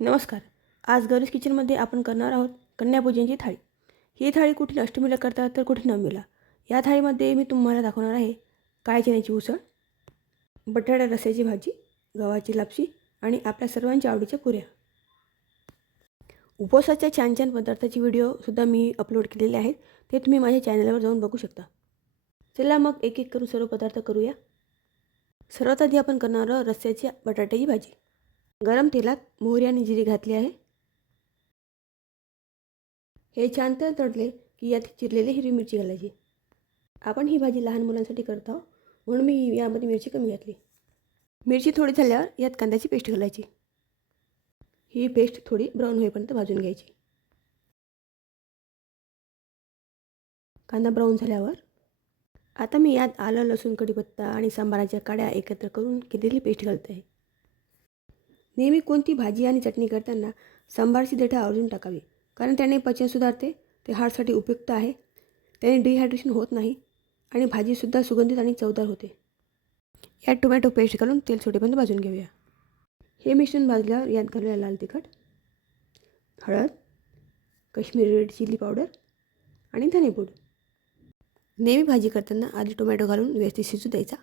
नमस्कार. आज गौरीज किचनमध्ये आपण करणार आहोत कन्यापूजनची थाळी. ही थाळी कुठे अष्टमीला करतात तर कुठे नवमीला? या थाळीमध्ये मी तुम्हाला दाखवणार आहे काय चण्याची उसळ बटाटा रस्याची भाजी गव्हाची लापशी आणि आपल्या सर्वांच्या आवडीच्या पुऱ्या. उपवासाच्या छान छान पदार्थाची व्हिडिओसुद्धा मी अपलोड केलेले आहेत. ते तुम्ही माझ्या चॅनलवर जाऊन बघू शकता. चला मग एक एक करून सर्व पदार्थ करूया. सर्वात आधी आपण करणार आहोत रस्स्याची बटाट्याची भाजी. गरम तेलात मोहरी आणि जिरे घातले आहे. हे छान तर तडले की यात चिरलेली हिरवी मिरची घालायची. आपण ही भाजी लहान मुलांसाठी करत आहोत म्हणून मी यामध्ये मिरची कमी घातली. मिरची थोडी झाल्यावर यात कांद्याची पेस्ट घालायची. ही पेस्ट थोडी ब्राऊन होईपर्यंत भाजून घ्यायची. कांदा ब्राऊन झाल्यावर आता मी यात आलं लसूण कढीपत्ता आणि सांबाराच्या काड्या एकत्र करून केलेली पेस्ट घालते आहे. नेहमी कोणती भाजी आणि चटणी करताना सांबारची देठा आवर्जून टाकावी. कारण त्याने पचन सुधारते ते हार्टसाठी उपयुक्त आहे. त्याने डिहायड्रेशन होत नाही आणि भाजीसुद्धा सुगंधित आणि चवदार होते. यात टोमॅटो पेस्ट घालून तेल सुटेपर्यंत भाजून घेऊया. हे मिश्रण भाजल्यावर यात घालूया लाल तिखट हळद काश्मीरी रेड चिली पावडर आणि धनेपूड. नेहमी भाजी करताना आधी टोमॅटो घालून व्यवस्थित शिजू द्यायचा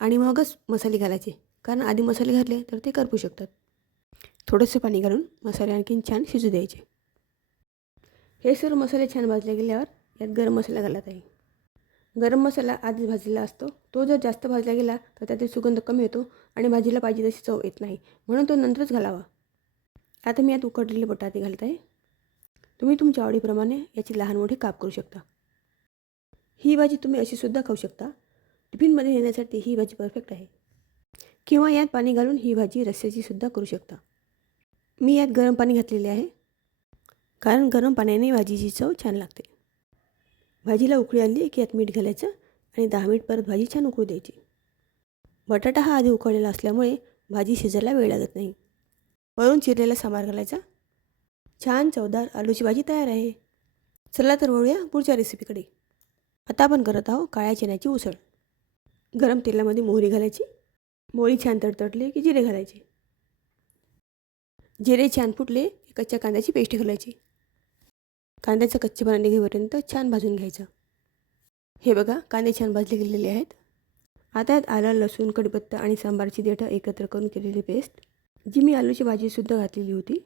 आणि मगच मसाले घालायचे. कारण आधी मसाले घातले तर ते करपू शकतात. थोडंसं पाणी घालून मसाले आणखीन छान शिजू द्यायचे. हे सर्व मसाले छान भाजले गेल्यावर यात गरम मसाला घालत आहे. गरम मसाला आधीच भाजलेला असतो. तो जर जास्त भाजला गेला तर त्यातील सुगंध कमी येतो आणि भाजीला पाहिजे तशी चव येत नाही. म्हणून तो नंतरच घालावा. आता मी यात उकडलेले बटाटे घालत आहे. तुम्ही तुमच्या आवडीप्रमाणे याची लहान मोठी काप करू शकता. ही भाजी तुम्ही अशीसुद्धा खाऊ शकता. टिफिनमध्ये नेण्यासाठी ही भाजी परफेक्ट आहे. किंवा यात पाणी घालून ही भाजी रस्स्याचीसुद्धा करू शकता. मी यात गरम पाणी घातलेले आहे. कारण गरम पाण्याने भाजीची चव छान लागते. भाजीला उकळी आली की यात मीठ घालायचं आणि दहा मिनिट परत भाजी छान उकळू द्यायची. बटाटा हा आधी उकळलेला असल्यामुळे भाजी शिजायला वेळ लागत नाही. वरून चिरलेला सांबार घालायचा. छान चवदार आलूची भाजी तयार आहे. चला तर वळूया पुढच्या रेसिपीकडे. आता आपण करत आहोत काळ्या चण्याची उसळ. गरम तेलामध्ये मोहरी घालायची. मोहरी छान तडतडली की जिरे घालायचे. जिरे छान फुटले की कच्च्या कांद्याची पेस्ट घालायची. कांद्याचं कच्चेपणा निघेपर्यंत छान भाजून घ्यायचं. हे बघा कांदे छान भाजले गेलेले आहेत. आता यात आलं लसूण कढीपत्ता आणि सांबारची देठं एकत्र करून केलेली पेस्ट. जी मी आलूची भाजीसुद्धा घातलेली होती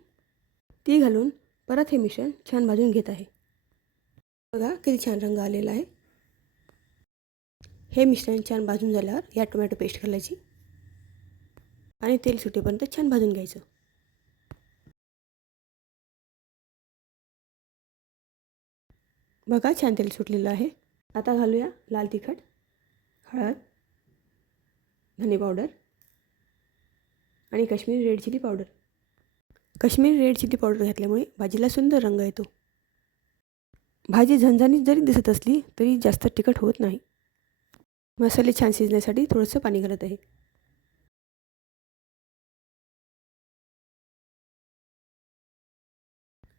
ती घालून परत हे मिश्रण छान भाजून घेत आहे. बघा किती छान रंग आलेला आहे. हे मिश्रण छान भाजून झाल्यावर या टोमॅटो पेस्ट घालायची. आणि तेल सुटेपर्यंत छान भाजून घ्यायचं. बघा छान तेल सुटलेलं आहे. आता घालूया लाल तिखट हळद धने पावडर आणि Kashmiri red chilli powder. Kashmiri red chilli powder घातल्यामुळे भाजीला सुंदर रंग येतो. भाजी झणझणीत जरी दिसत असली तरी जास्त तिखट होत नाही. मसाले छान शिजण्यासाठी थोडंसं पाणी घालत आहे.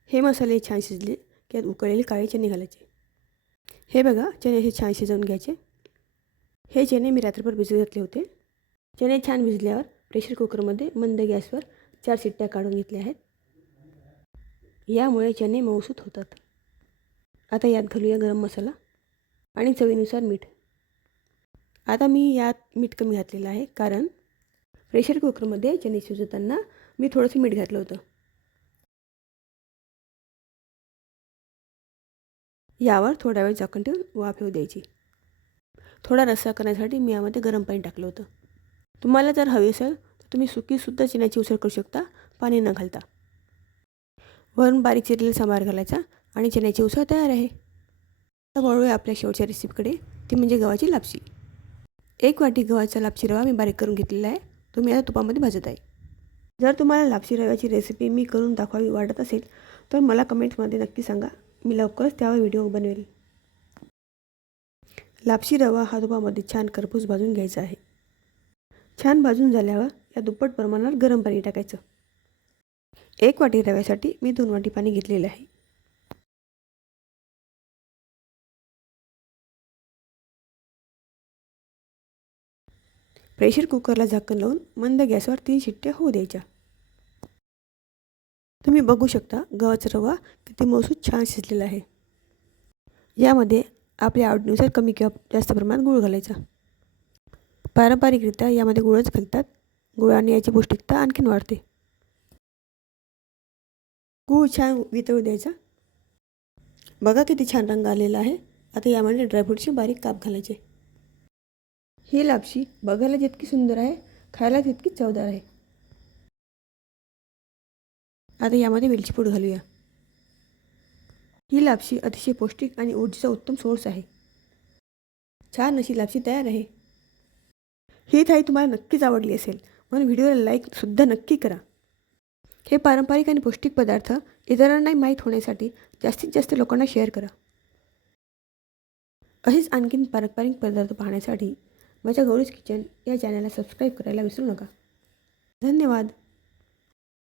हे मसाले छान शिजले की यात उकळलेले काळे चणे घालायचे हे बघा चणे असे छान शिजवून घ्यायचे. हे चणे मी रात्रभर भिजत घातले होते. चणे छान भिजल्यावर प्रेशर कुकरमध्ये मंद गॅसवर चार शिट्ट्या काढून घेतल्या आहेत. यामुळे चणे मऊसूत होतात. आता यात घालूया गरम मसाला आणि चवीनुसार मीठ. आता मी यात मीठ कमी घातलेलं आहे कारण प्रेशर कुकरमध्ये चणे शिजवताना मी थोडंसं मीठ घातलं होतं. यावर थोडा वेळ झाकण ठेवून वाफ येऊ द्यायची. थोडा रस्सा करण्यासाठी मी यामध्ये गरम पाणी टाकलं होतं. तुम्हाला जर हवी असेल तर तुम्ही सुकीसुद्धा चण्याची उसळ करू शकता पाणी न घालता. वरून बारीक चिरलेला सांबार घालायचा आणि चण्याची उसळ तयार आहे. आता वळूया आपल्या शेवटच्या रेसिपीकडे ती म्हणजे गव्हाची लापशी. एक वाटी गव्हाचा लापशी रवा मी बारीक करून घेतलेला आहे. तो मी आता तुपामध्ये भाजत आहे. जर तुम्हाला लापशी रव्याची रेसिपी मी करून दाखवावी वाटत असेल तर मला कमेंट्समध्ये नक्की सांगा. मी लवकरच त्यावर व्हिडिओ बनवेल. लापशी रवा हा तुपामध्ये छान खरपूस भाजून घ्यायचा आहे. छान भाजून झाल्यावर या दुप्पट प्रमाणात गरम पाणी टाकायचं. एक वाटी रव्यासाठी मी दोन वाटी पाणी घेतलेलं आहे. प्रेशर कुकरला झाकण लावून मंद गॅसवर तीन शिट्ट्या होऊ द्यायच्या. तुम्ही बघू शकता गव्हाचा रवा किती मसूद छान शिजलेला आहे. यामध्ये आपल्या आवडीनुसार कमी किंवा जास्त प्रमाणात गूळ घालायचा. पारंपरिकरित्या यामध्ये गुळच घालतात. गुळाने याची पौष्टिकता आणखीन वाढते. गूळ छान वितळू द्यायचा. बघा किती छान रंग आलेला आहे. आता यामध्ये ड्रायफ्रूटचे बारीक काप घालायचे. ही लापशी बघायला जितकी सुंदर आहे खायला तितकी चवदार आहे. आता यामध्ये वेलची पूड घालूया. ही लापशी अतिशय पौष्टिक आणि ऊर्जेचा उत्तम सोर्स आहे. छान अशी लापशी तयार आहे. ही थाळी तुम्हाला नक्कीच आवडली असेल. म्हणून व्हिडिओला लाईकसुद्धा नक्की करा. हे पारंपरिक आणि पौष्टिक पदार्थ इतरांनाही माहीत होण्यासाठी जास्तीत जास्त लोकांना शेअर करा. असेच आणखीन पारंपरिक पदार्थ पाहण्यासाठी माझ्या गौरीज किचन या चॅनलला सबस्क्राईब करायला विसरू नका. धन्यवाद.